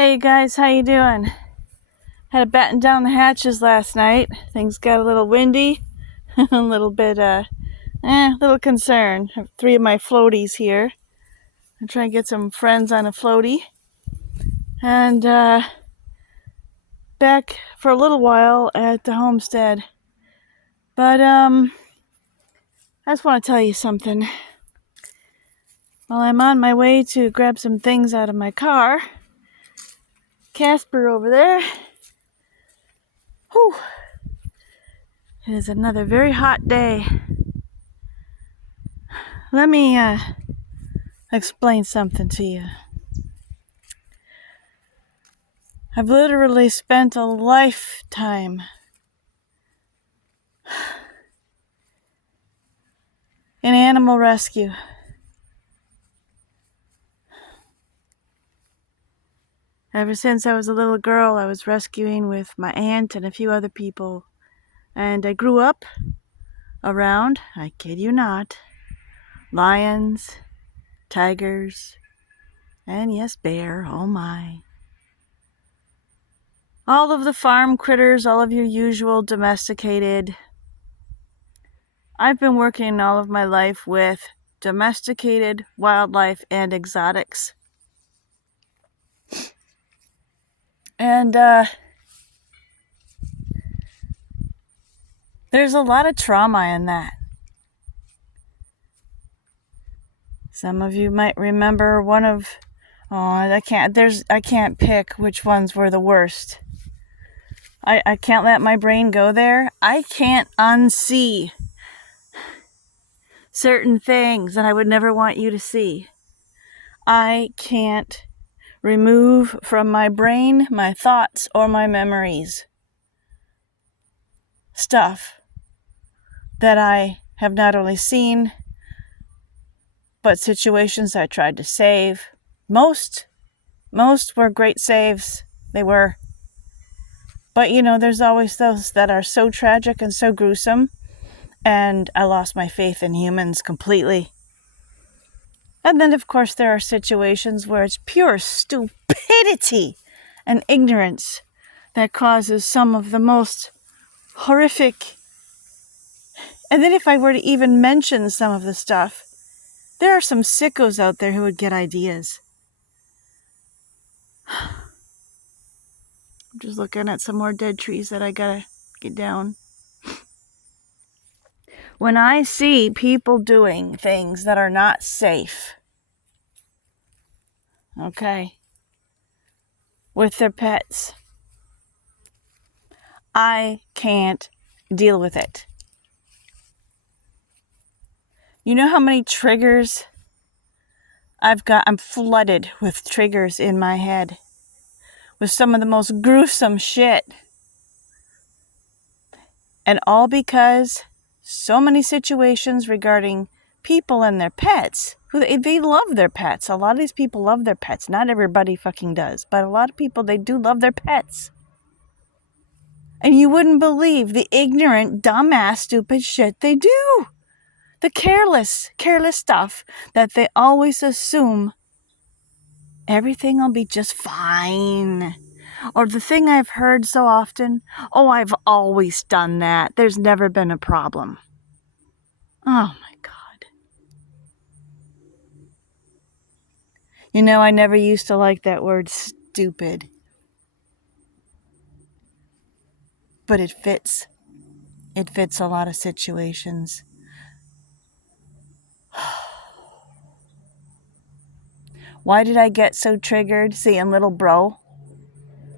Hey guys, how you doing? Had to batten down the hatches last night. Things got a little windy, a little bit, little concern. I have 3 of my floaties here. I'm trying to get some friends on a floaty. And, back for a little while at the homestead. But, I just want to tell you something. While I'm on my way to grab some things out of my car, Casper over there, whew, it is another very hot day. Let me explain something to you. I've literally spent a lifetime in animal rescue. Ever since I was a little girl, I was rescuing with my aunt and a few other people. And I grew up around, I kid you not, lions, tigers, and yes, bear, oh my. All of the farm critters, all of your usual domesticated. I've been working all of my life with domesticated wildlife and exotics. And there's a lot of trauma in that. Some of you might remember I can't pick which ones were the worst. I can't let my brain go there. I can't unsee certain things that I would never want you to see. I can't remove from my brain my thoughts or my memories stuff that I have not only seen, but situations I tried to save. Most were great saves. They were. But there's always those that are so tragic and so gruesome, and I lost my faith in humans completely. And then, of course, there are situations where it's pure stupidity and ignorance that causes some of the most horrific. And then if I were to even mention some of the stuff, there are some sickos out there who would get ideas. I'm just looking at some more dead trees that I gotta get down. When I see people doing things that are not safe, okay, with their pets, I can't deal with it. You know how many triggers I've got? I'm flooded with triggers in my head with some of the most gruesome shit. And all because so many situations regarding people and their pets, they love their pets. A lot of these people love their pets. Not everybody fucking does, but a lot of people, they do love their pets. And you wouldn't believe the ignorant, dumbass, stupid shit they do. The careless stuff that they always assume everything will be just fine. Or the thing I've heard so often, I've always done that. There's never been a problem. Oh my God. I never used to like that word stupid. But it fits. It fits a lot of situations. Why did I get so triggered seeing little bro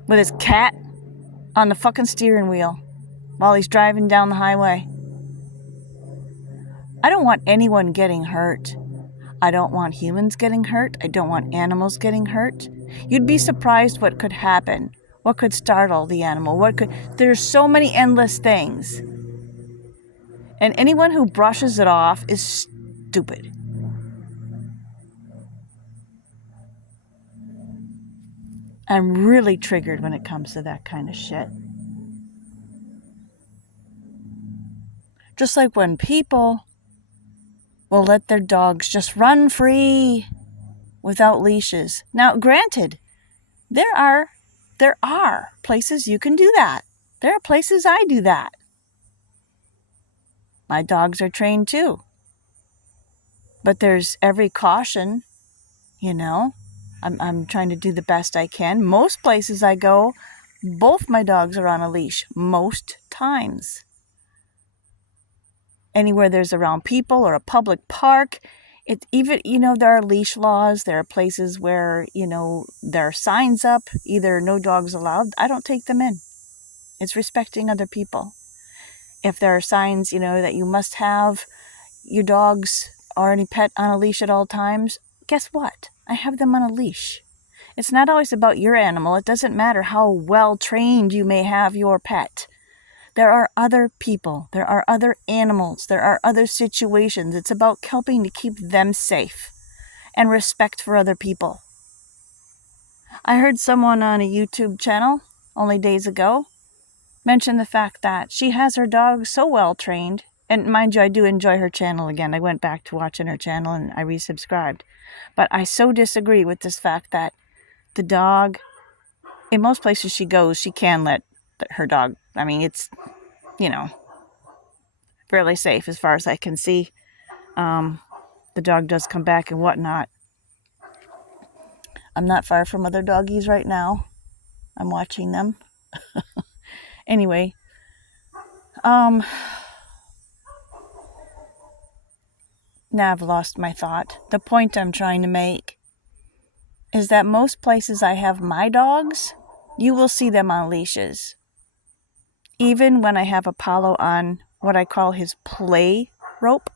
with his cat on the fucking steering wheel while he's driving down the highway? I don't want anyone getting hurt. I don't want humans getting hurt. I don't want animals getting hurt. You'd be surprised what could happen. What could startle the animal? There's so many endless things. And anyone who brushes it off is stupid. I'm really triggered when it comes to that kind of shit. Just like when people will let their dogs just run free without leashes. Now, granted, There are places you can do that. There are places I do that. My dogs are trained too. But there's every caution, you know. I'm trying to do the best I can. Most places I go, both my dogs are on a leash, most times. Anywhere there's around people or a public park, it even, there are leash laws. There are places where, there are signs up, either no dogs allowed. I don't take them in. It's respecting other people. If there are signs, that you must have your dogs or any pet on a leash at all times, guess what? I have them on a leash. It's not always about your animal. It doesn't matter how well trained you may have your pet. There are other people. There are other animals. There are other situations. It's about helping to keep them safe and respect for other people. I heard someone on a YouTube channel only days ago mention the fact that she has her dog so well trained. And mind you, I do enjoy her channel again. I went back to watching her channel and I resubscribed. But I so disagree with this fact that the dog, in most places she goes, she can let her dog, it's, fairly safe as far as I can see. The dog does come back and whatnot. I'm not far from other doggies right now. I'm watching them. Anyway, now I've lost my thought. The point I'm trying to make is that most places I have my dogs, you will see them on leashes. Even when I have Apollo on what I call his play rope,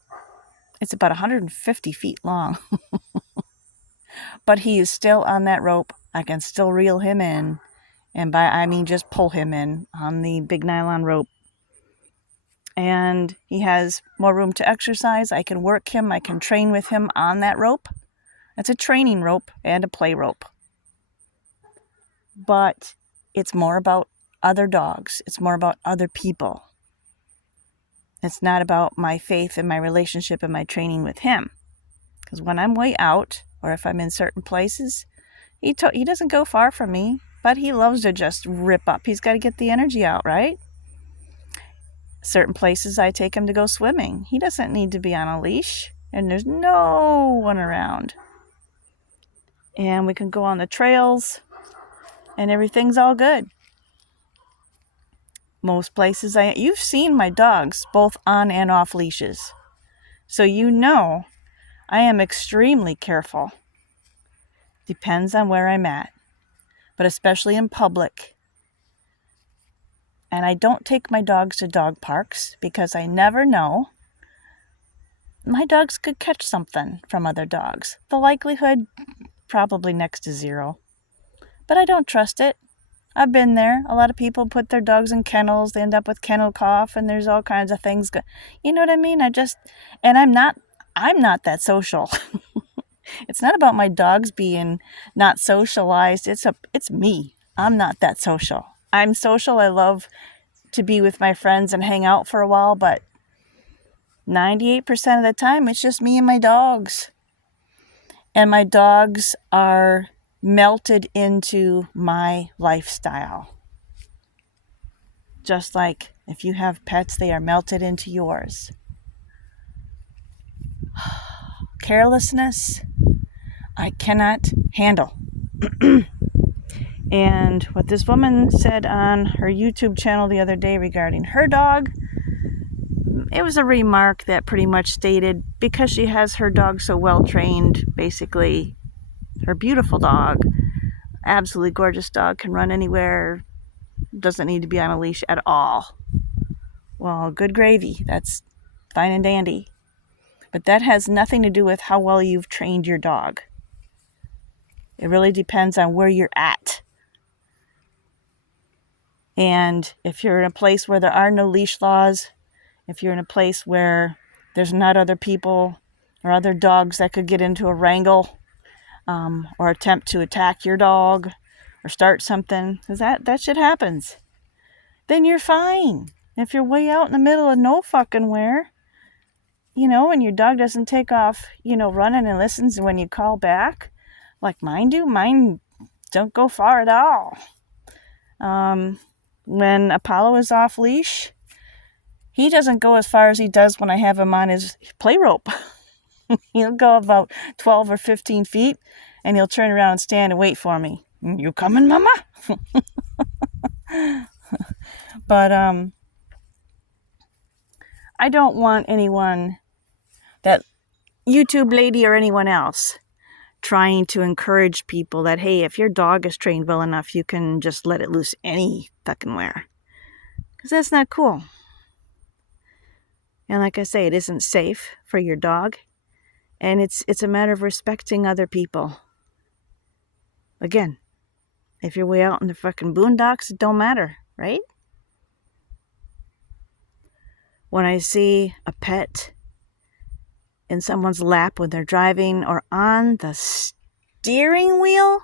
it's about 150 feet long. But he is still on that rope. I can still reel him in. And just pull him in on the big nylon rope. And he has more room to exercise. I can work him. I can train with him on that rope. It's a training rope and a play rope. But it's more about other dogs. It's more about other people. It's not about my faith and my relationship and my training with him. Because when I'm way out, or if I'm in certain places, he doesn't go far from me, but he loves to just rip up. He's got to get the energy out, right? Certain places I take him to go swimming. He doesn't need to be on a leash, and there's no one around. And we can go on the trails, and everything's all good. Most places you've seen my dogs both on and off leashes. So I am extremely careful. Depends on where I'm at, but especially in public. And I don't take my dogs to dog parks because I never know. My dogs could catch something from other dogs. The likelihood, probably next to zero. But I don't trust it. I've been there. A lot of people put their dogs in kennels. They end up with kennel cough, and there's all kinds of things. You know what I mean? I'm not that social. It's not about my dogs being not socialized. It's me. I'm not that social. I'm social. I love to be with my friends and hang out for a while, but 98% of the time, it's just me and my dogs. And my dogs are melted into my lifestyle. Just like if you have pets, they are melted into yours. Carelessness, I cannot handle. And what this woman said on her YouTube channel the other day regarding her dog, it was a remark that pretty much stated because she has her dog so well trained, basically her beautiful dog, absolutely gorgeous dog, can run anywhere, doesn't need to be on a leash at all. Well, good gravy. That's fine and dandy. But that has nothing to do with how well you've trained your dog. It really depends on where you're at. And if you're in a place where there are no leash laws, if you're in a place where there's not other people or other dogs that could get into a wrangle or attempt to attack your dog or start something, because that shit happens, then you're fine. If you're way out in the middle of no fucking where, and your dog doesn't take off, running and listens when you call back, like mine do. Mine don't go far at all. When Apollo is off leash, he doesn't go as far as he does when I have him on his play rope. He'll go about 12 or 15 feet, and he'll turn around and stand and wait for me. You coming, Mama? But I don't want anyone, that YouTube lady or anyone else, trying to encourage people that, hey, if your dog is trained well enough, you can just let it loose any fucking where. Because that's not cool. And like I say, it isn't safe for your dog. And it's a matter of respecting other people. Again, if you're way out in the fucking boondocks, it don't matter, right? When I see a pet in someone's lap when they're driving or on the steering wheel,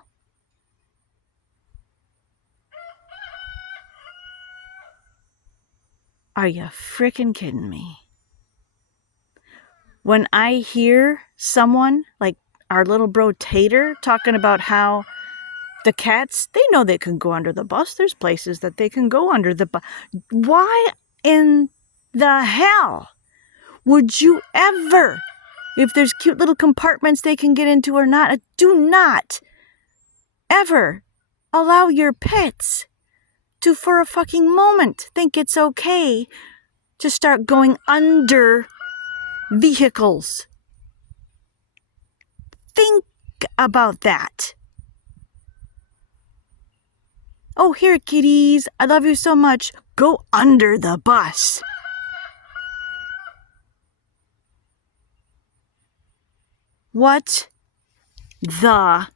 are you freaking kidding me? When I hear someone like our little bro Tater talking about how the cats, they know they can go under the bus. There's places that they can go under the bus. Why in the hell would you ever, if there's cute little compartments they can get into or not, do not ever allow your pets to, for a fucking moment, think it's okay to start going under vehicles. Think about that. Oh, here, kitties. I love you so much. Go under the bus. What the